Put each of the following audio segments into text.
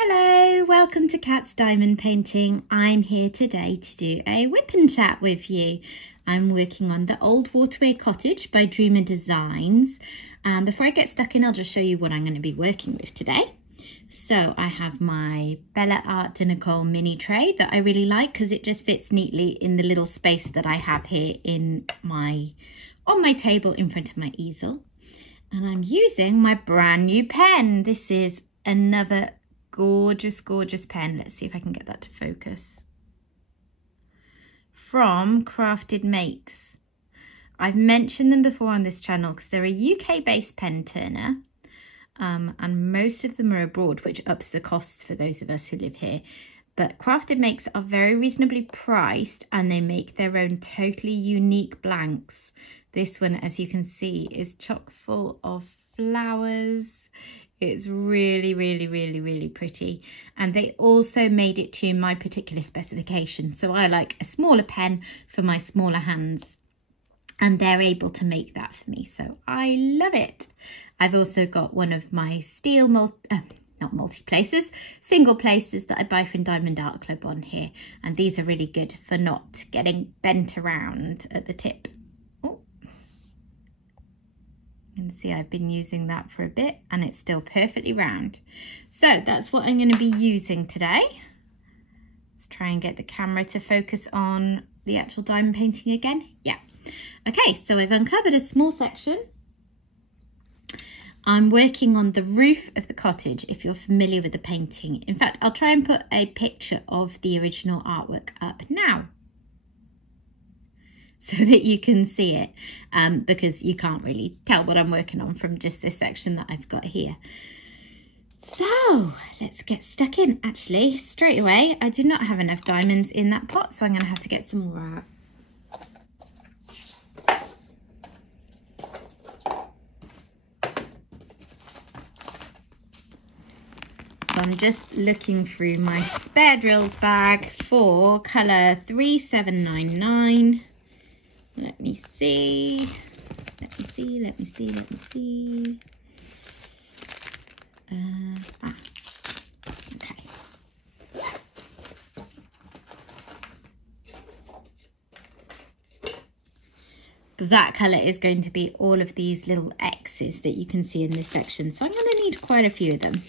Hello, welcome to Cat's Diamond Painting. I'm here today to do a whip and chat with you. I'm working on the Old Waterway Cottage by Dreamer Designs. Before I get stuck in, I'll just show you what I'm going to be working with today. So I have my Bella Art de Nicole mini tray that I really like because it just fits neatly in the little space that I have here on my table in front of my easel. And I'm using my brand new pen. This is another gorgeous pen. Let's see if I can get that to focus. From Crafted Makes. I've mentioned them before on this channel because they're a UK-based pen turner, and most of them are abroad, which ups the costs for those of us who live here. But Crafted Makes are very reasonably priced, and they make their own totally unique blanks. This one, as you can see, is chock full of flowers. It's really pretty, and they also made it to my particular specification. So I like a smaller pen for my smaller hands, and they're able to make that for me, so I love it. I've also got one of my steel single places that I buy from Diamond Art Club on here, and these are really good for not getting bent around at the tip. You can see I've been using that for a bit and it's still perfectly round. So that's what I'm going to be using today. Let's try and get the camera to focus on the actual diamond painting again. Yeah. Okay, so I've uncovered a small section. I'm working on the roof of the cottage, if you're familiar with the painting. In fact, I'll try and put a picture of the original artwork up now, so that you can see it, because you can't really tell what I'm working on from just this section that I've got here. So let's get stuck in. Actually, straight away, I do not have enough diamonds in that pot, so I'm going to have to get some more out. So I'm just looking through my spare drills bag for colour 3799. Let me see. Okay. That colour is going to be all of these little X's that you can see in this section. So I'm going to need quite a few of them.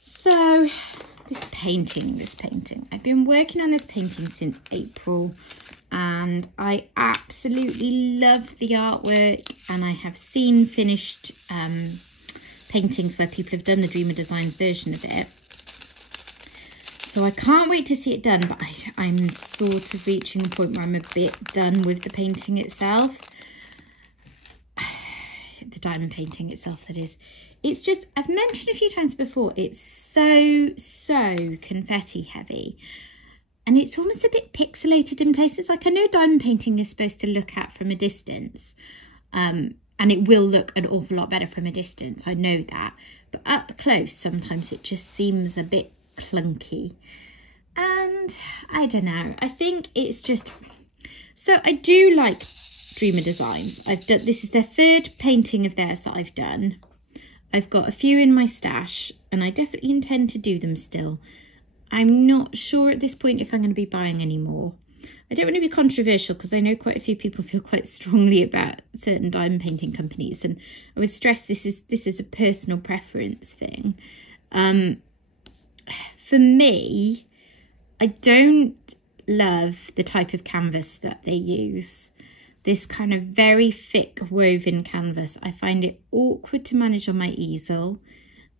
So this painting. I've been working on this painting since April, and I absolutely love the artwork, and I have seen finished paintings where people have done the Dreamer Designs version of it. So I can't wait to see it done, but I'm sort of reaching a point where I'm a bit done with the painting itself. The diamond painting itself, that is. It's just, I've mentioned a few times before, it's so confetti heavy, and it's almost a bit pixelated in places. Like, I know diamond painting is supposed to look at from a distance, and it will look an awful lot better from a distance, I know that, but up close sometimes it just seems a bit clunky, and I don't know, I think it's just, so I do like Dreamer Designs. This is their third painting of theirs that I've done. I've got a few in my stash, and I definitely intend to do them still. I'm not sure at this point if I'm going to be buying any more. I don't want to be controversial because I know quite a few people feel quite strongly about certain diamond painting companies, and I would stress this is a personal preference thing. For me, I don't love the type of canvas that they use. This kind of very thick woven canvas. I find it awkward to manage on my easel,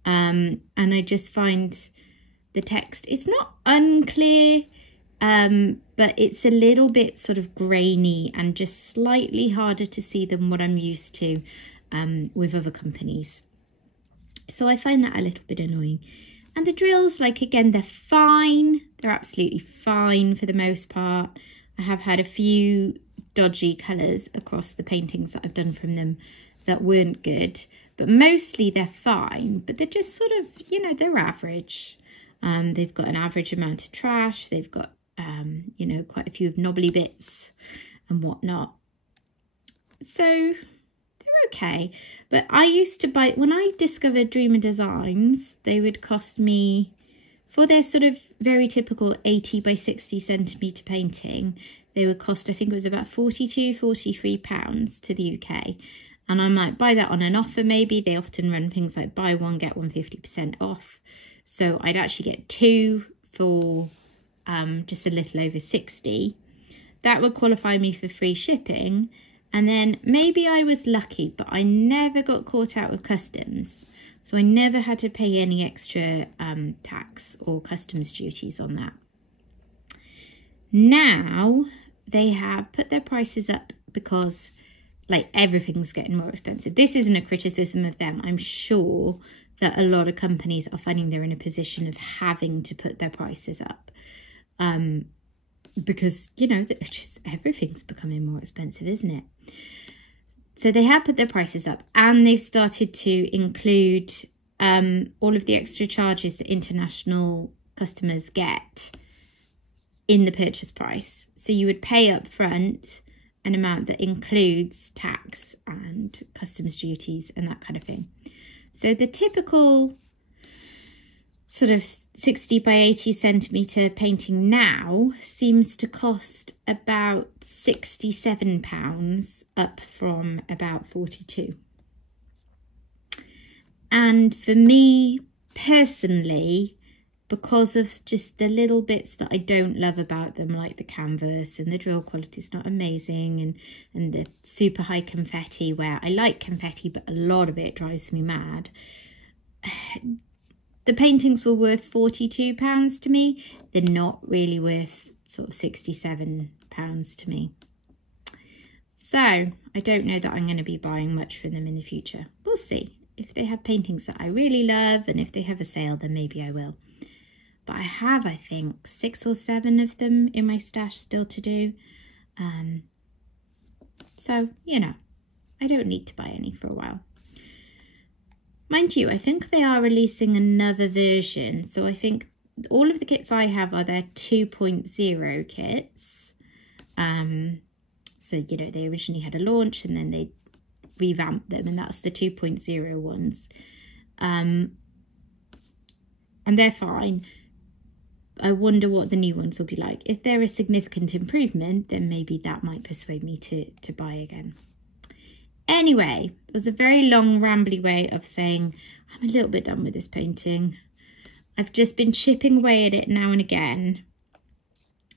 and I just find the text, it's not unclear, but it's a little bit sort of grainy and just slightly harder to see than what I'm used to with other companies. So I find that a little bit annoying. And the drills, like, again, they're fine. They're absolutely fine for the most part. I have had a few dodgy colours across the paintings that I've done from them that weren't good, but mostly they're fine, but they're just sort of, you know, they're average. They've got an average amount of trash. They've got, you know, quite a few of knobbly bits and whatnot. So they're okay. But I used to buy, when I discovered Dreamer Designs, they would cost me, for their sort of very typical 80 by 60 centimetre painting, they would cost, I think it was about £42, £43 to the UK. And I might buy that on an offer maybe. They often run things like buy one, get one 50% off. So I'd actually get two for just a little over 60. That would qualify me for free shipping. And then maybe I was lucky, but I never got caught out with customs. So I never had to pay any extra tax or customs duties on that. Now they have put their prices up because like everything's getting more expensive. This isn't a criticism of them. I'm sure that a lot of companies are finding they're in a position of having to put their prices up. Because, you know, just everything's becoming more expensive, isn't it? So they have put their prices up, and they've started to include all of the extra charges that international customers get in the purchase price. So you would pay up front an amount that includes tax and customs duties and that kind of thing. So the typical sort of 60 by 80 centimetre painting now seems to cost about £67, up from about 42. And for me personally, because of just the little bits that I don't love about them, like the canvas and the drill quality is not amazing, and the super high confetti, where I like confetti, but a lot of it drives me mad. The paintings were worth £42 to me. They're not really worth sort of £67 to me. So I don't know that I'm going to be buying much for them in the future. We'll see. If they have paintings that I really love and if they have a sale, then maybe I will. But I have, I think, 6 or 7 of them in my stash still to do. So, you know, I don't need to buy any for a while. Mind you, I think they are releasing another version. So I think all of the kits I have are their 2.0 kits. So, you know, they originally had a launch and then they revamped them, and that's the 2.0 ones. And they're fine. I wonder what the new ones will be like. If they're a significant improvement, then maybe that might persuade me to buy again. Anyway, there's a very long rambly way of saying I'm a little bit done with this painting. I've just been chipping away at it now and again.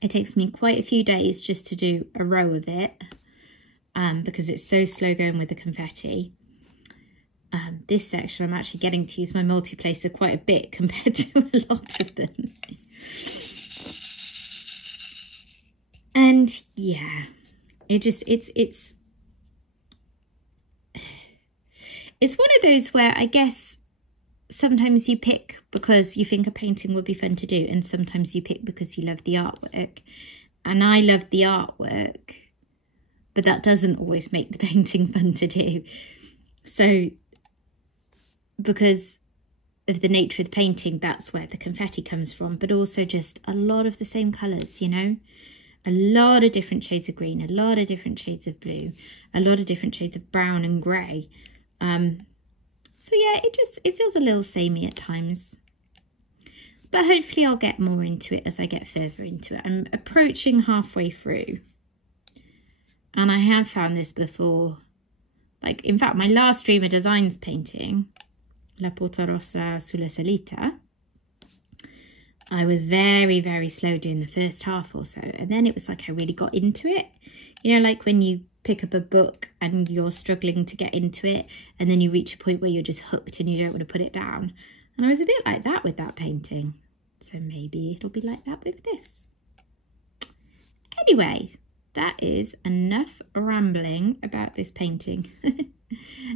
It takes me quite a few days just to do a row of it because it's so slow going with the confetti. This section I'm actually getting to use my multi-placer quite a bit compared to a lot of them. And yeah, it's one of those where I guess sometimes you pick because you think a painting would be fun to do, and sometimes you pick because you love the artwork. And I love the artwork, but that doesn't always make the painting fun to do. So because of the nature of the painting, that's where the confetti comes from, but also just a lot of the same colours, you know? A lot of different shades of green, a lot of different shades of blue, a lot of different shades of brown and grey. So yeah, it feels a little samey at times. But hopefully I'll get more into it as I get further into it. I'm approaching halfway through. And I have found this before. Like, in fact, my last Dreamer Designs painting, La Porta Rossa sulla Salita, I was very, very slow doing the first half or so. And then it was like I really got into it. You know, like when you pick up a book and you're struggling to get into it, and then you reach a point where you're just hooked and you don't want to put it down. And I was a bit like that with that painting. So maybe it'll be like that with this. Anyway, that is enough rambling about this painting.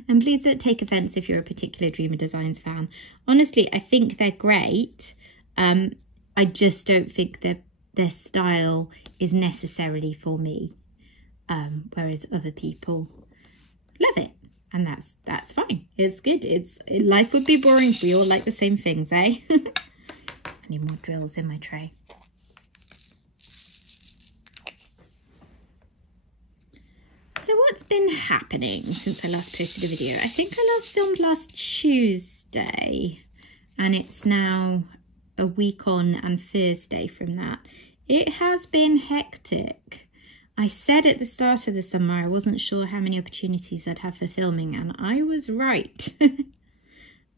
And please don't take offence if you're a particular Dreamer Designs fan. Honestly, I think they're great. I just don't think their style is necessarily for me. Whereas other people love it, and that's fine. It's good. Life would be boring if we all like the same things, eh? I need more drills in my tray. So what's been happening since I last posted a video? I think I last filmed last Tuesday, and it's now a week on and Thursday from that. It has been hectic. I said at the start of the summer I wasn't sure how many opportunities I'd have for filming, and I was right.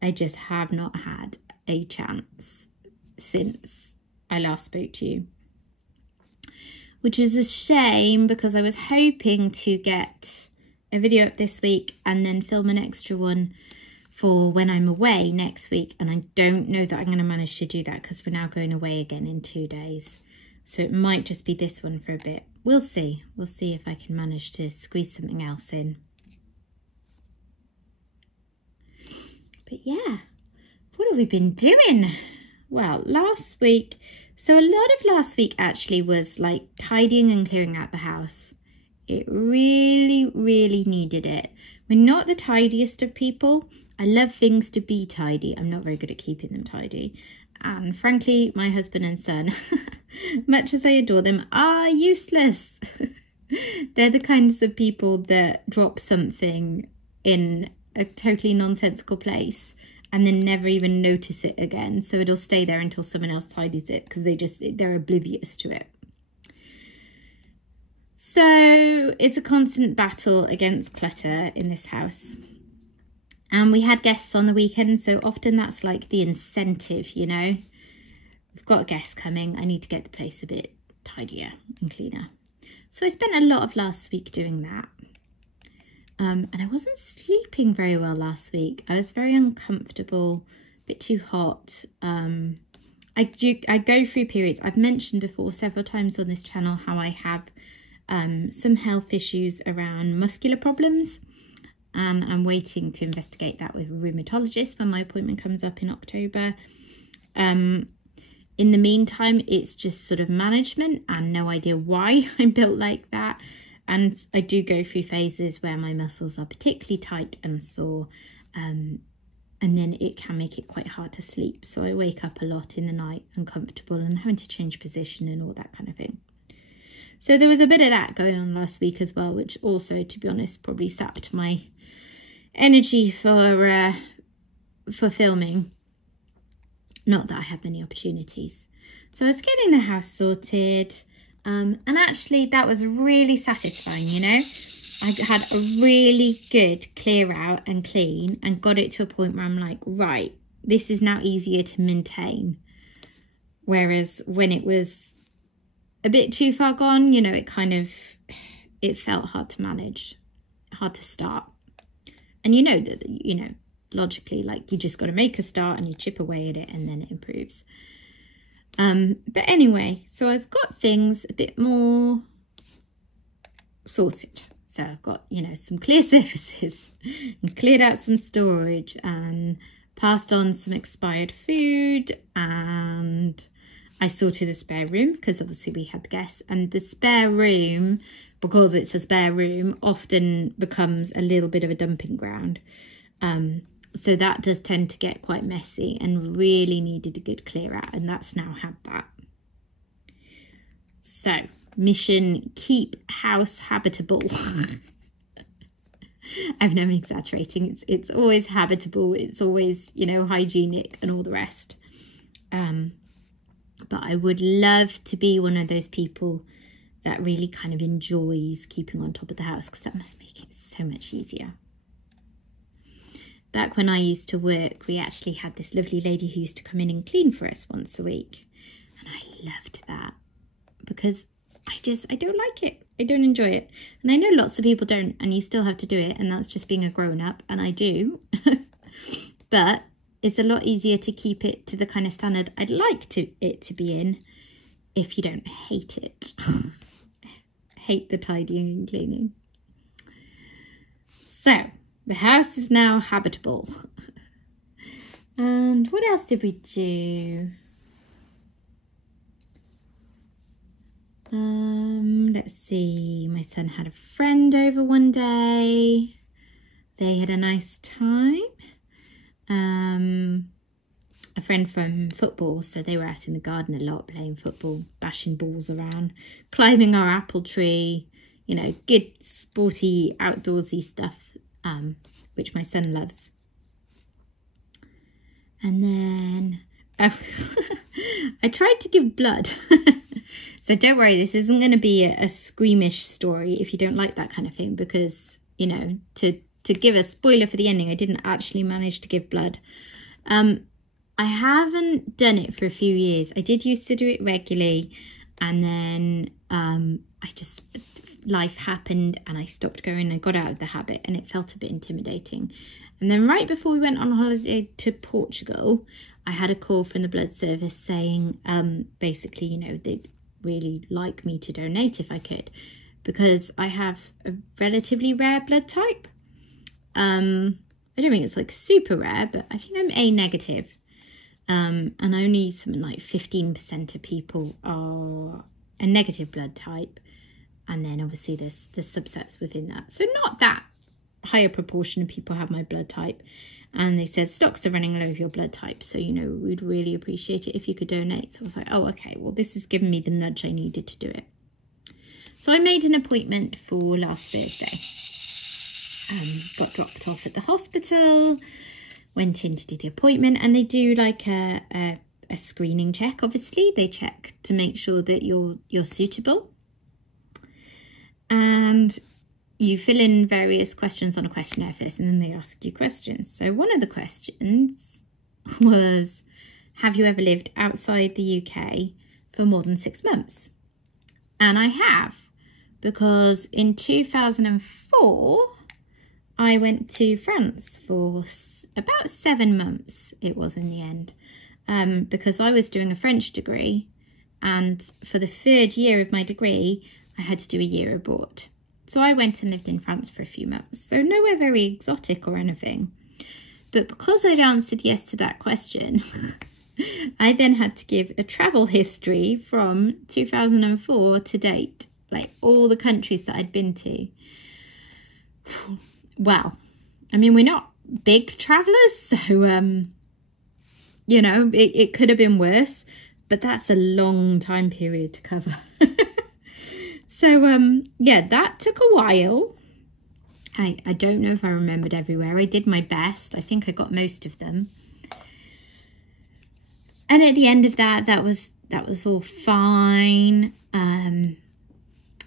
I just have not had a chance since I last spoke to you, which is a shame because I was hoping to get a video up this week and then film an extra one for when I'm away next week, and I don't know that I'm going to manage to do that because we're now going away again in 2 days. So it might just be this one for a bit. We'll see. We'll see if I can manage to squeeze something else in. But yeah, what have we been doing? Well, last week, so a lot of last week actually was like tidying and clearing out the house. It really, really needed it. We're not the tidiest of people. I love things to be tidy. I'm not very good at keeping them tidy. And frankly, my husband and son, much as I adore them, are useless. They're the kinds of people that drop something in a totally nonsensical place and then never even notice it again. So it'll stay there until someone else tidies it because they're oblivious to it. So it's a constant battle against clutter in this house. And we had guests on the weekend, so often that's like the incentive, you know. We've got a guest coming, I need to get the place a bit tidier and cleaner. So I spent a lot of last week doing that. And I wasn't sleeping very well last week. I was very uncomfortable, a bit too hot. I go through periods. I've mentioned before several times on this channel how I have some health issues around muscular problems. And I'm waiting to investigate that with a rheumatologist when my appointment comes up in October. In the meantime, it's just sort of management and no idea why I'm built like that. And I do go through phases where my muscles are particularly tight and sore, and then it can make it quite hard to sleep. So I wake up a lot in the night, uncomfortable and having to change position and all that kind of thing. So there was a bit of that going on last week as well, which also, to be honest, probably sapped my energy for filming. Not that I have many opportunities. So I was getting the house sorted, and actually that was really satisfying, you know. I had a really good clear out and clean and got it to a point where I'm like, right, this is now easier to maintain. Whereas when it was a bit too far gone, you know, it felt hard to manage, hard to start. And you know that, you know, logically, like you just got to make a start and you chip away at it and then it improves. But anyway, so I've got things a bit more sorted. So I've got, you know, some clear surfaces and cleared out some storage and passed on some expired food, and I sorted the spare room because obviously we had guests, and the spare room, because it's a spare room, often becomes a little bit of a dumping ground. So that does tend to get quite messy and really needed a good clear out, and that's now had that. So, mission, keep house habitable. I'm not exaggerating. It's always habitable. It's always, you know, hygienic and all the rest. But I would love to be one of those people that really kind of enjoys keeping on top of the house, because that must make it so much easier. Back when I used to work, we actually had this lovely lady who used to come in and clean for us once a week. And I loved that because I don't like it. I don't enjoy it. And I know lots of people don't, and you still have to do it. And that's just being a grown-up, and I do. But it's a lot easier to keep it to the kind of standard I'd like it to be in if you don't hate it. Hate the tidying and cleaning. So, the house is now habitable. And what else did we do? Let's see. My son had a friend over one day. They had a nice time. A friend from football, so they were out in the garden a lot playing football, bashing balls around, climbing our apple tree, you know, good sporty outdoorsy stuff, which my son loves. And then I tried to give blood. So don't worry, this isn't going to be a squeamish story if you don't like that kind of thing, because, you know, to give a spoiler for the ending, I didn't actually manage to give blood. I haven't done it for a few years. I did used to do it regularly, and then life happened and I stopped going. I got out of the habit and it felt a bit intimidating. And then right before we went on holiday to Portugal, I had a call from the blood service saying, basically, you know, they'd really like me to donate if I could, because I have a relatively rare blood type. I don't think it's like super rare, but I think I'm A negative. And only something like 15% of people are a negative blood type. And then obviously there's subsets within that. So not that high a proportion of people have my blood type. And they said stocks are running low of your blood type, so, you know, we'd really appreciate it if you could donate. So I was like, oh, okay, well, this has given me the nudge I needed to do it. So I made an appointment for last Thursday. Got dropped off at the hospital, went in to do the appointment, and they do like a screening check. Obviously, they check to make sure that you're suitable. And you fill in various questions on a questionnaire first, and then they ask you questions. So one of the questions was, have you ever lived outside the UK for more than 6 months? And I have, because in 2004, I went to France for about 7 months, it was in the end, because I was doing a French degree, and for the 3rd year of my degree, I had to do a year abroad. So I went and lived in France for a few months. So nowhere very exotic or anything. But because I'd answered yes to that question, I then had to give a travel history from 2004 to date. Like all the countries that I'd been to. Well, I mean, we're not big travellers. So, you know, it could have been worse. But that's a long time period to cover. So, yeah, that took a while. I don't know if I remembered everywhere. I did my best. I think I got most of them. And at the end of that was all fine.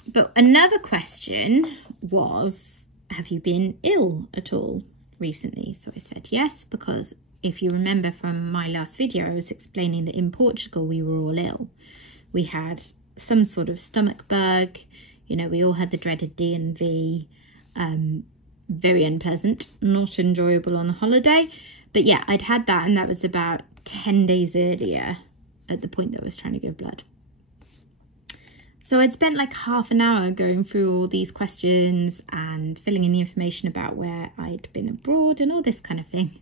But another question was, have you been ill at all recently? So I said yes, because if you remember from my last video, I was explaining that in Portugal, we were all ill. We had some sort of stomach bug, you know, we all had the dreaded D&V, very unpleasant, not enjoyable on the holiday. But yeah, I'd had that, and that was about 10 days earlier at the point that I was trying to give blood. So I'd spent like half an hour going through all these questions and filling in the information about where I'd been abroad and all this kind of thing.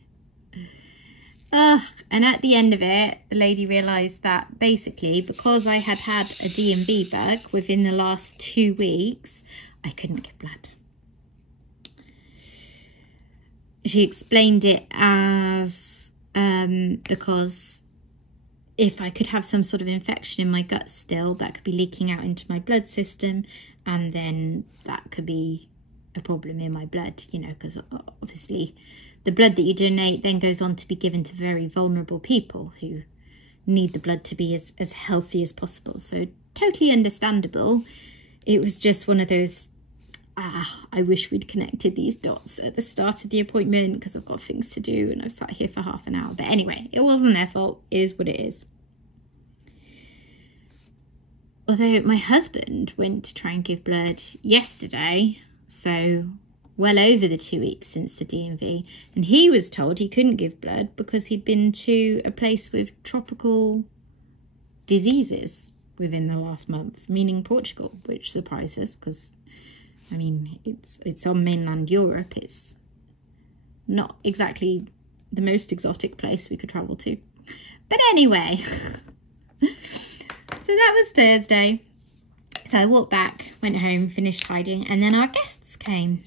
And at the end of it, the lady realised that basically because I had had a D&V bug within the last 2 weeks, I couldn't give blood. She explained it as because if I could have some sort of infection in my gut still, that could be leaking out into my blood system, and then that could be a problem in my blood, you know, because obviously the blood that you donate then goes on to be given to very vulnerable people who need the blood to be as healthy as possible. So totally understandable. It was just one of those, I wish we'd connected these dots at the start of the appointment because I've got things to do and I've sat here for half an hour. But anyway, it wasn't their fault. It is what it is. Although my husband went to try and give blood yesterday, so well over the 2 weeks since the D&V, and he was told he couldn't give blood because he'd been to a place with tropical diseases within the last month, meaning Portugal, which surprised us because, I mean, it's on mainland Europe. It's not exactly the most exotic place we could travel to. But anyway, so that was Thursday. So I walked back, went home, finished hiding, and then our guests came.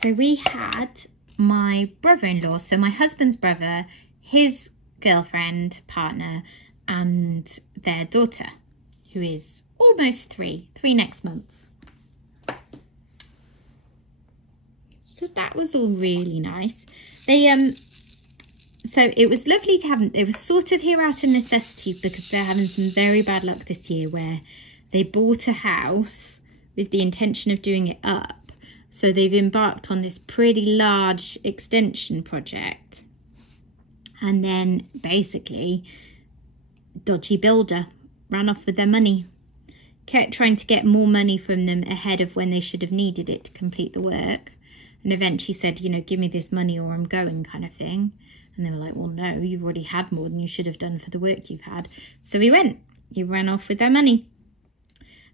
So we had my brother-in-law, so my husband's brother, his girlfriend, partner, and their daughter, who is almost three next month. So that was all really nice. They so it was lovely to have them. They were sort of here out of necessity because they're having some very bad luck this year where they bought a house with the intention of doing it up. So they've embarked on this pretty large extension project. And then basically, dodgy builder ran off with their money. Kept trying to get more money from them ahead of when they should have needed it to complete the work. And eventually said, you know, give me this money or I'm going, kind of thing. And they were like, well, no, you've already had more than you should have done for the work you've had. So he went. He ran off with their money.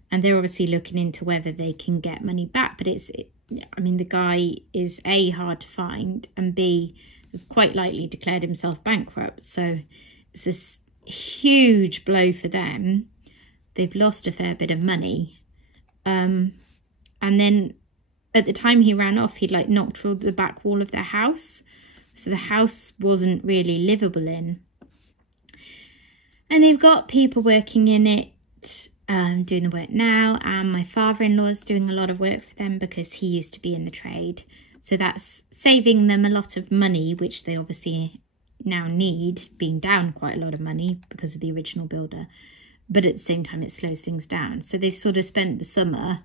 And they're obviously looking into whether they can get money back. But I mean, the guy is A, hard to find, and B, has quite likely declared himself bankrupt. So it's this huge blow for them. They've lost a fair bit of money. And then at the time he ran off, he'd like knocked through the back wall of their house. So the house wasn't really livable in. And they've got people working in it, doing the work now. And my father-in-law is doing a lot of work for them because he used to be in the trade. So that's saving them a lot of money, which they obviously now need, being down quite a lot of money because of the original builder. But at the same time, it slows things down. So they've sort of spent the summer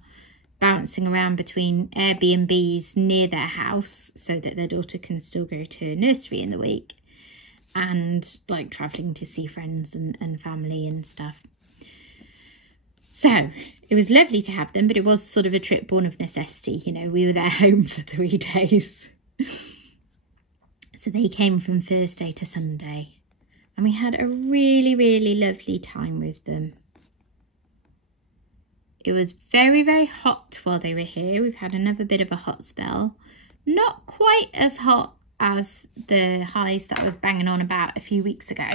bouncing around between Airbnbs near their house so that their daughter can still go to nursery in the week, and like travelling to see friends and family and stuff. So it was lovely to have them, but it was sort of a trip born of necessity. You know, we were there home for 3 days. So they came from Thursday to Sunday, and we had a really, really lovely time with them. It was very, very hot while they were here. We've had another bit of a hot spell. Not quite as hot as the highs that I was banging on about a few weeks ago,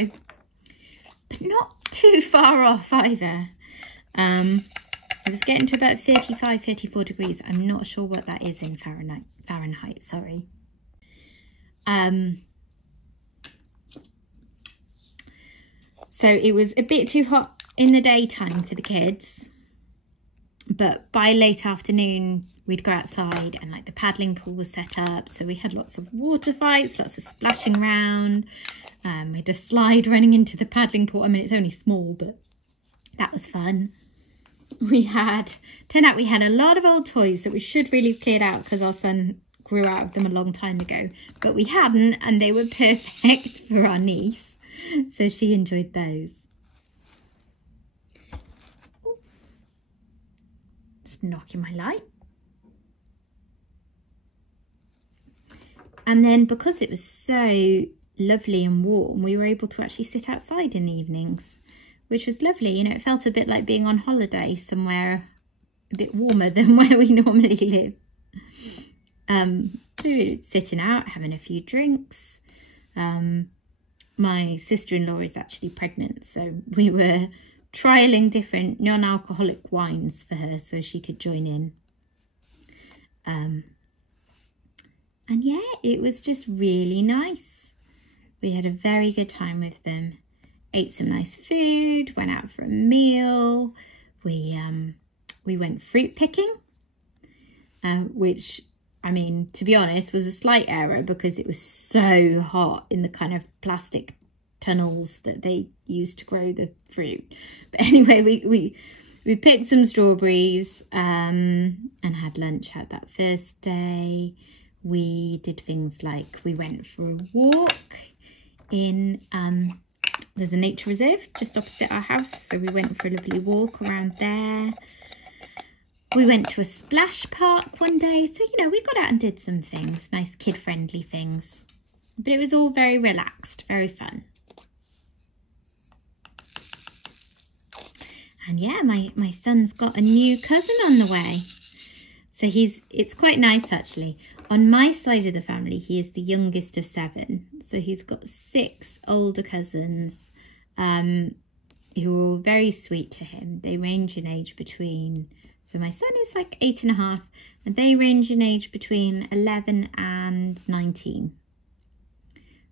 but not too far off either. I was getting to about 35, 34 degrees. I'm not sure what that is in Fahrenheit, sorry. So it was a bit too hot in the daytime for the kids. But by late afternoon, we'd go outside and like the paddling pool was set up. So we had lots of water fights, lots of splashing around. We had a slide running into the paddling pool. I mean, it's only small, but that was fun. Turned out we had a lot of old toys that we should really have cleared out because our son grew out of them a long time ago. But we hadn't, and they were perfect for our niece. So she enjoyed those. Knocking my light. And then because it was so lovely and warm, we were able to actually sit outside in the evenings, which was lovely. You know, it felt a bit like being on holiday somewhere a bit warmer than where we normally live. We were sitting out, having a few drinks. My sister-in-law is actually pregnant, so we were trialling different non-alcoholic wines for her so she could join in. And yeah, it was just really nice. We had a very good time with them. Ate some nice food, went out for a meal. We went fruit picking, which, I mean, to be honest, was a slight error because it was so hot in the kind of plastic tunnels that they used to grow the fruit. But anyway, we picked some strawberries and had lunch out that first day. We did things like we went for a walk in there's a nature reserve just opposite our house, so we went for a lovely walk around there. We went to a splash park one day, so you know, we got out and did some things, nice kid-friendly things, but it was all very relaxed, very fun. And yeah, my son's got a new cousin on the way. So it's quite nice actually. On my side of the family, he is the youngest of 7. So he's got 6 older cousins who are all very sweet to him. They range in age between, so my son is like 8.5, and they range in age between 11 and 19.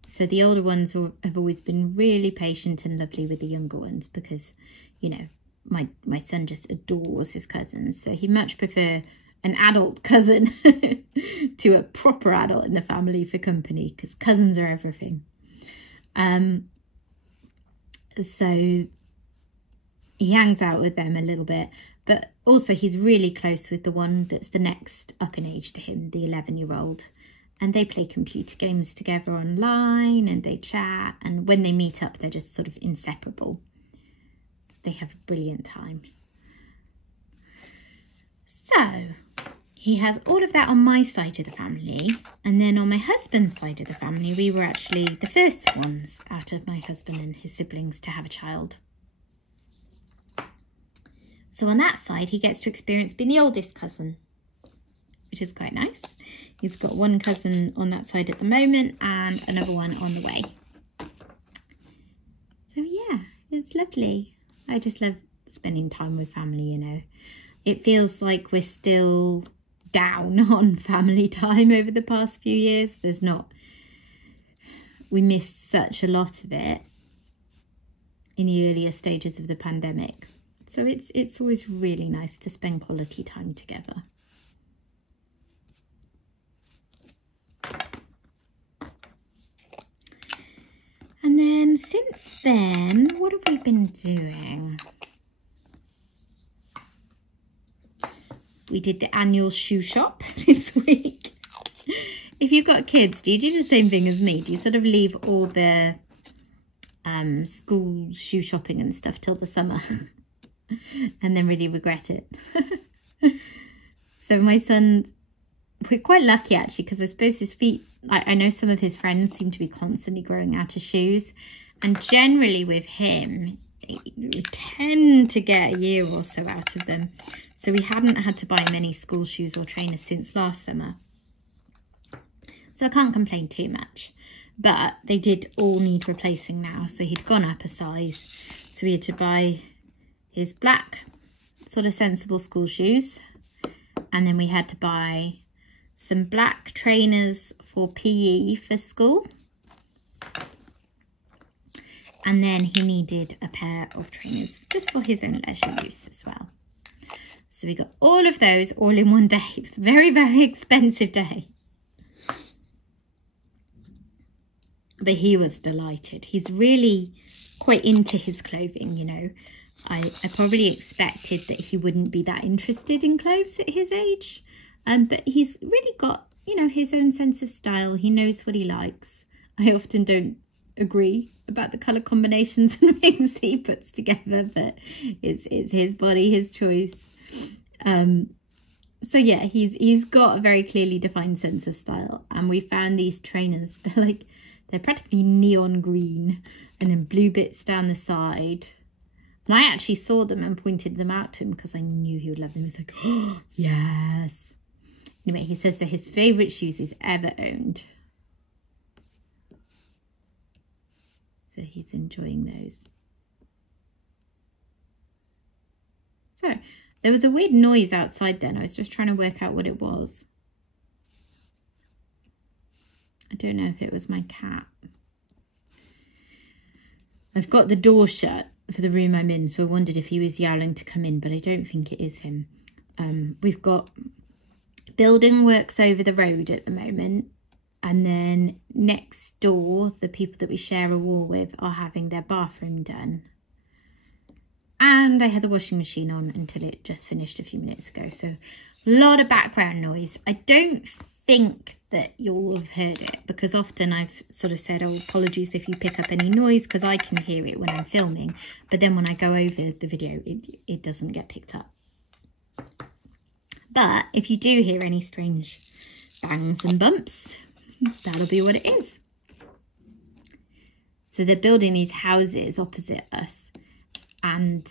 So the older ones have always been really patient and lovely with the younger ones because, you know, my son just adores his cousins. So he'd much prefer an adult cousin to a proper adult in the family for company, because cousins are everything. So he hangs out with them a little bit, but also he's really close with the one that's the next up in age to him, the 11-year-old. And they play computer games together online, and they chat, and when they meet up, they're just sort of inseparable. They have a brilliant time. So he has all of that on my side of the family, and then on my husband's side of the family, we were actually the first ones out of my husband and his siblings to have a child. So on that side, he gets to experience being the oldest cousin, which is quite nice. He's got one cousin on that side at the moment and another one on the way. So yeah, it's lovely. I just love spending time with family, you know. It feels like we're still down on family time over the past few years. We missed such a lot of it in the earlier stages of the pandemic. So it's always really nice to spend quality time together. And then since then, what have we been doing? We did the annual shoe shop this week. If you've got kids, do you do the same thing as me? Do you sort of leave all the school shoe shopping and stuff till the summer and then really regret it? So my son, we're quite lucky actually, because I suppose his feet, I know some of his friends seem to be constantly growing out of shoes, and generally with him, you tend to get a year or so out of them. So we hadn't had to buy many school shoes or trainers since last summer. So I can't complain too much. But they did all need replacing now. So he'd gone up a size. So we had to buy his black, sort of sensible school shoes. And then we had to buy some black trainers for PE for school. And then he needed a pair of trainers just for his own leisure use as well. So we got all of those all in one day. It was a very, very expensive day. But he was delighted. He's really quite into his clothing, you know. I probably expected that he wouldn't be that interested in clothes at his age. But he's really got, you know, his own sense of style. He knows what he likes. I often don't agree about the colour combinations and things that he puts together, but it's his body, his choice. So yeah, he's got a very clearly defined sense of style, and we found these trainers. They're practically neon green, and then blue bits down the side. And I actually saw them and pointed them out to him because I knew he would love them. He was like, oh yes. Anyway, he says they're his favourite shoes he's ever owned. So he's enjoying those. So there was a weird noise outside then. I was just trying to work out what it was. I don't know if it was my cat. I've got the door shut for the room I'm in, so I wondered if he was yowling to come in, but I don't think it is him. We've got building works over the road at the moment, and then next door, the people that we share a wall with are having their bathroom done. And I had the washing machine on until it just finished a few minutes ago, so a lot of background noise. I don't think that you'll have heard it, because often I've sort of said, oh, apologies if you pick up any noise, because I can hear it when I'm filming, but then when I go over the video it doesn't get picked up. But if you do hear any strange bangs and bumps, that'll be what it is. So they're building these houses opposite us, and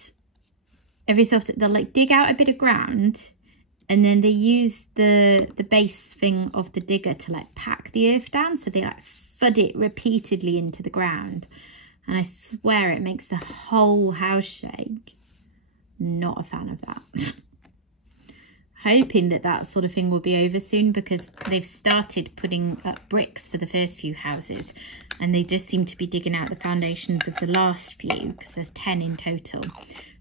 every so often they'll like dig out a bit of ground, and then they use the base thing of the digger to like pack the earth down. So they like thud it repeatedly into the ground. And I swear it makes the whole house shake. Not a fan of that. Hoping that that sort of thing will be over soon, because they've started putting up bricks for the first few houses. And they just seem to be digging out the foundations of the last few, because there's 10 in total.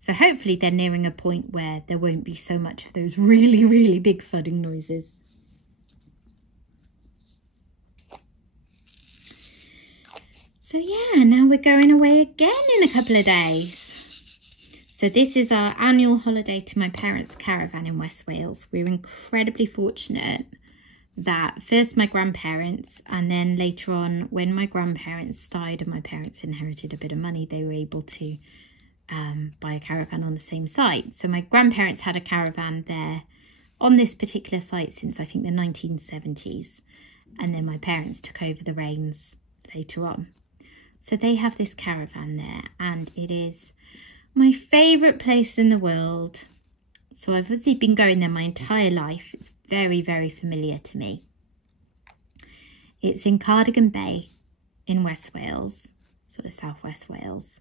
So hopefully they're nearing a point where there won't be so much of those really, really big thudding noises. So yeah, now we're going away again in a couple of days. So this is our annual holiday to my parents' caravan in West Wales. We're incredibly fortunate that first my grandparents, and then later on when my grandparents died and my parents inherited a bit of money, they were able to buy a caravan on the same site. So my grandparents had a caravan there on this particular site since I think the 1970s, and then my parents took over the reins later on. So they have this caravan there, and it is my favourite place in the world. So I've obviously been going there my entire life. It's very, very familiar to me. It's in Cardigan Bay in West Wales, sort of southwest Wales.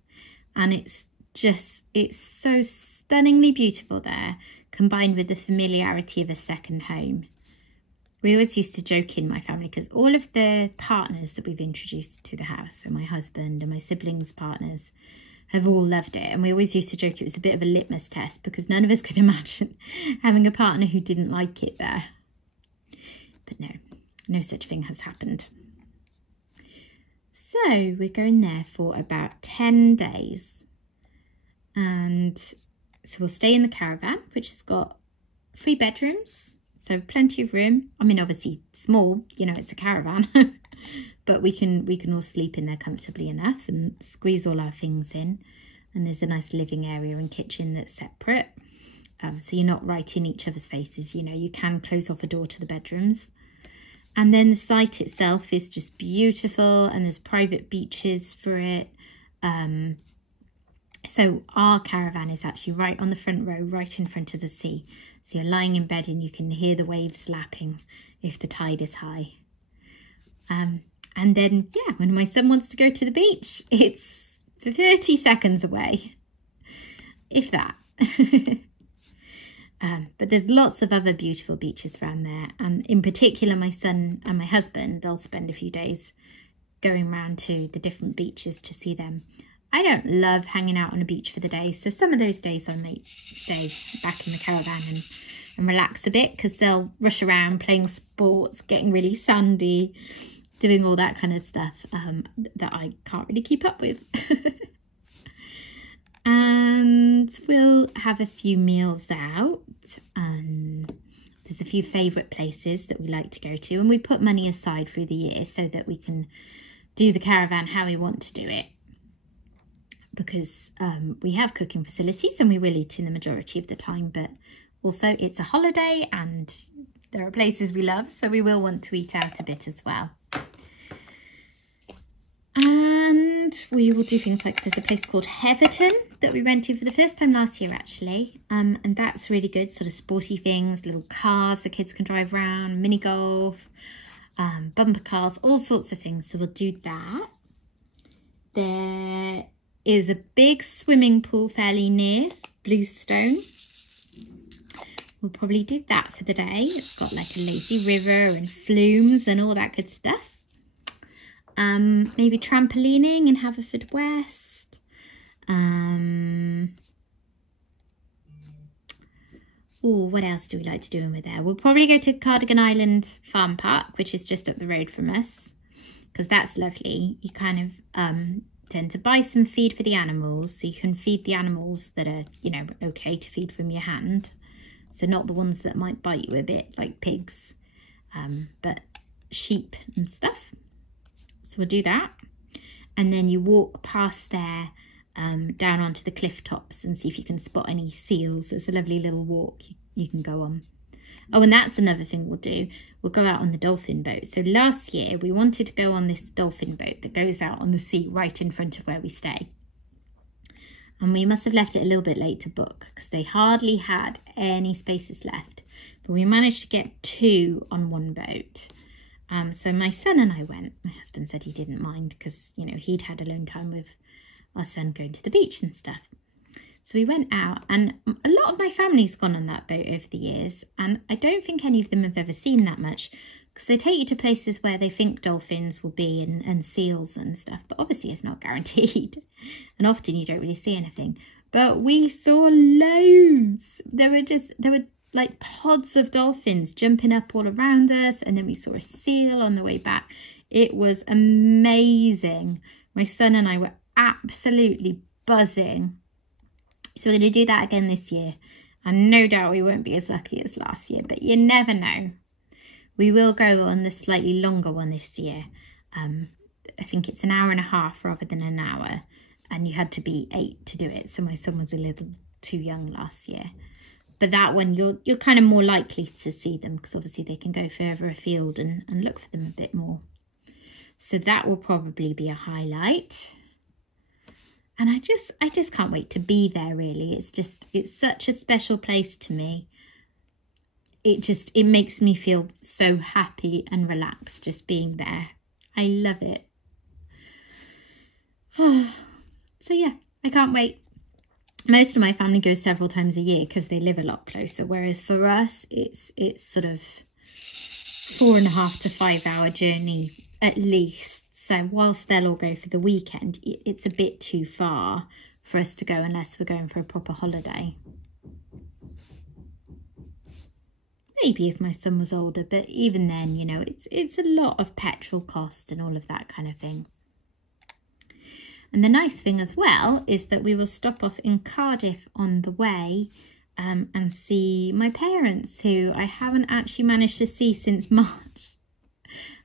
And it's so stunningly beautiful there, combined with the familiarity of a second home. We always used to joke in my family because all of the partners that we've introduced to the house, so my husband and my siblings' partners, have all loved it. And we always used to joke it was a bit of a litmus test because none of us could imagine having a partner who didn't like it there. But no such thing has happened. So we're going there for about 10 days. And so we'll stay in the caravan, which has got 3 bedrooms. So plenty of room. I mean, obviously small, you know, it's a caravan. But we can all sleep in there comfortably enough and squeeze all our things in. And there's a nice living area and kitchen that's separate. So you're not right in each other's faces. You know, you can close off a door to the bedrooms. And then the site itself is just beautiful, and there's private beaches for it. So our caravan is actually right on the front row, right in front of the sea. So you're lying in bed and you can hear the waves lapping if the tide is high. And then, yeah, when my son wants to go to the beach, it's 30 seconds away, if that. But there's lots of other beautiful beaches around there. And in particular, my son and my husband, they'll spend a few days going around to the different beaches to see them. I don't love hanging out on a beach for the day. So some of those days I might stay back in the caravan and relax a bit, because they'll rush around playing sports, getting really sandy, doing all that kind of stuff that I can't really keep up with. And we'll have a few meals out, and there's a few favourite places that we like to go to, and we put money aside through the year so that we can do the caravan how we want to do it, because we have cooking facilities and we will eat in the majority of the time, but also it's a holiday and there are places we love, so we will want to eat out a bit as well. And we will do things like, there's a place called Heatherton that we went to for the first time last year actually, and that's really good, sort of sporty things, little cars the kids can drive around, mini golf, bumper cars, all sorts of things, so we'll do that. There is a big swimming pool fairly near Bluestone. We'll probably do that for the day. It's got like a lazy river and flumes and all that good stuff. Maybe trampolining in Haverfordwest. Oh, what else do we like to do when we're there? We'll probably go to Cardigan Island Farm Park, which is just up the road from us, because that's lovely. You kind of tend to buy some feed for the animals, so you can feed the animals that are, you know, okay to feed from your hand. So not the ones that might bite you a bit, like pigs, but sheep and stuff. So we'll do that. And then you walk past there down onto the cliff tops and see if you can spot any seals. It's a lovely little walk you can go on. Oh, and that's another thing we'll do. We'll go out on the dolphin boat. So last year we wanted to go on this dolphin boat that goes out on the sea right in front of where we stay. And we must have left it a little bit late to book because they hardly had any spaces left. But we managed to get 2 on one boat. So my son and I went. My husband said he didn't mind because, you know, he'd had alone time with our son going to the beach and stuff. So we went out, and a lot of my family's gone on that boat over the years, and I don't think any of them have ever seen that much, because they take you to places where they think dolphins will be and seals and stuff, but obviously it's not guaranteed, and often you don't really see anything. but we saw loads. There were like pods of dolphins jumping up all around us, and then we saw a seal on the way back. It was amazing. My son and I were absolutely buzzing. So we're going to do that again this year, and no doubt we won't be as lucky as last year, but you never know. We will go on the slightly longer one this year. I think it's 1.5 hours rather than an hour, and you had to be 8 to do it, so my son was a little too young last year. But that one, you're kind of more likely to see them, because obviously they can go further afield and look for them a bit more. So that will probably be a highlight. And I just can't wait to be there, really. It's such a special place to me. It makes me feel so happy and relaxed just being there. I love it. So yeah, I can't wait. Most of my family goes several times a year because they live a lot closer, whereas for us it's sort of 4.5 to 5 hour journey at least. So whilst they'll all go for the weekend, it's a bit too far for us to go unless we're going for a proper holiday. Maybe if my son was older, but even then, you know, it's a lot of petrol cost and all of that kind of thing. And the nice thing as well is that we will stop off in Cardiff on the way and see my parents, who I haven't actually managed to see since March.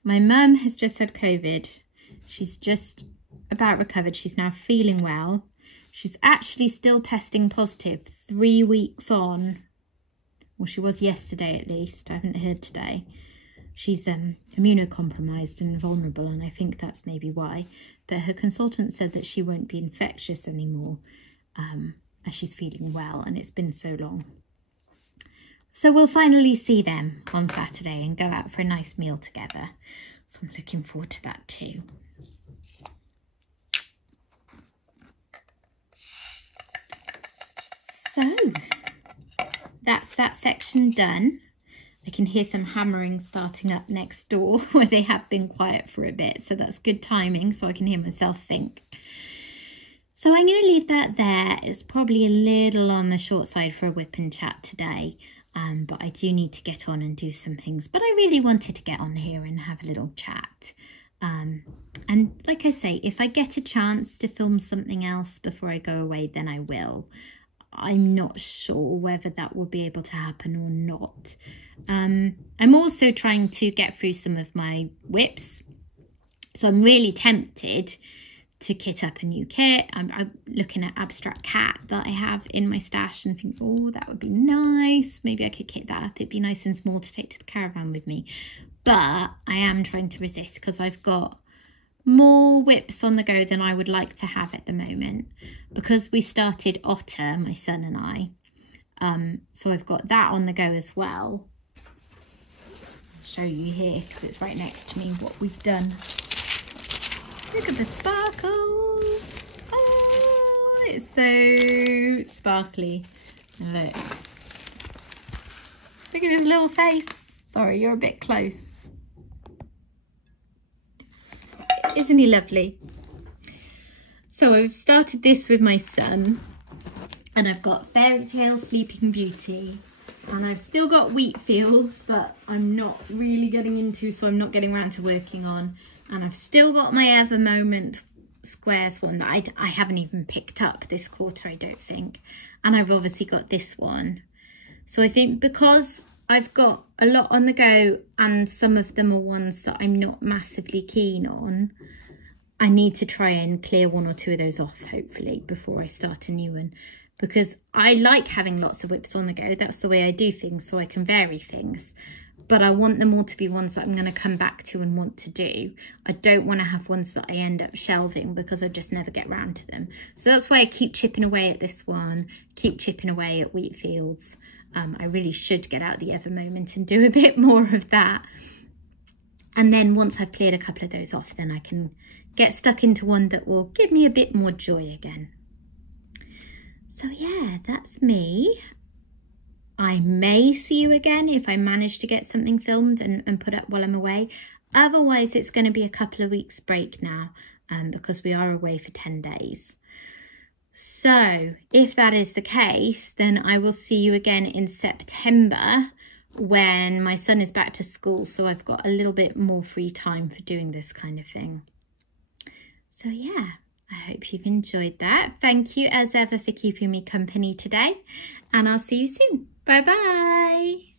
My mum has just had COVID. She's just about recovered. She's now feeling well. She's actually still testing positive 3 weeks on. Well, she was yesterday at least. I haven't heard today. She's immunocompromised and vulnerable, and I think that's maybe why. But her consultant said that she won't be infectious anymore as she's feeling well, and it's been so long. So we'll finally see them on Saturday and go out for a nice meal together. So I'm looking forward to that too. So that's that section done. I can hear some hammering starting up next door where they have been quiet for a bit. So that's good timing, so I can hear myself think. So I'm going to leave that there. It's probably a little on the short side for a whip and chat today. But I do need to get on and do some things. But I really wanted to get on here and have a little chat. And like I say, if I get a chance to film something else before I go away, then I will. I'm not sure whether that will be able to happen or not. I'm also trying to get through some of my whips. So I'm really tempted to kit up a new kit. I'm looking at abstract cat that I have in my stash and think, oh, that would be nice. Maybe I could kit that up. It'd be nice and small to take to the caravan with me. But I am trying to resist because I've got more whips on the go than I would like to have at the moment, because we started Otter, my son and I. So I've got that on the go as well. I'll show you here because it's right next to me what we've done. Look at the sparkles. Oh, it's so sparkly. And look at his little face. Sorry, you're a bit close. Isn't he lovely? So I've started this with my son, and I've got Fairy Tale Sleeping Beauty, and I've still got Wheat Fields that I'm not really getting into, so I'm not getting around to working on. And I've still got my Ever Moment Squares one that I haven't even picked up this quarter, I don't think. And I've obviously got this one. So I think because I've got a lot on the go and some of them are ones that I'm not massively keen on, I need to try and clear 1 or 2 of those off, hopefully, before I start a new one. Because I like having lots of whips on the go. That's the way I do things, so I can vary things. But I want them all to be ones that I'm going to come back to and want to do. I don't want to have ones that I end up shelving because I just never get round to them. So that's why I keep chipping away at this one, keep chipping away at Wheat Fields. I really should get out the Ever Moment and do a bit more of that. And then once I've cleared a couple of those off, then I can get stuck into one that will give me a bit more joy again. So yeah, that's me. I may see you again if I manage to get something filmed and put up while I'm away. Otherwise, it's going to be a couple of weeks break now because we are away for 10 days. So if that is the case, then I will see you again in September when my son is back to school. So I've got a little bit more free time for doing this kind of thing. So yeah, I hope you've enjoyed that. Thank you as ever for keeping me company today, and I'll see you soon. Bye bye.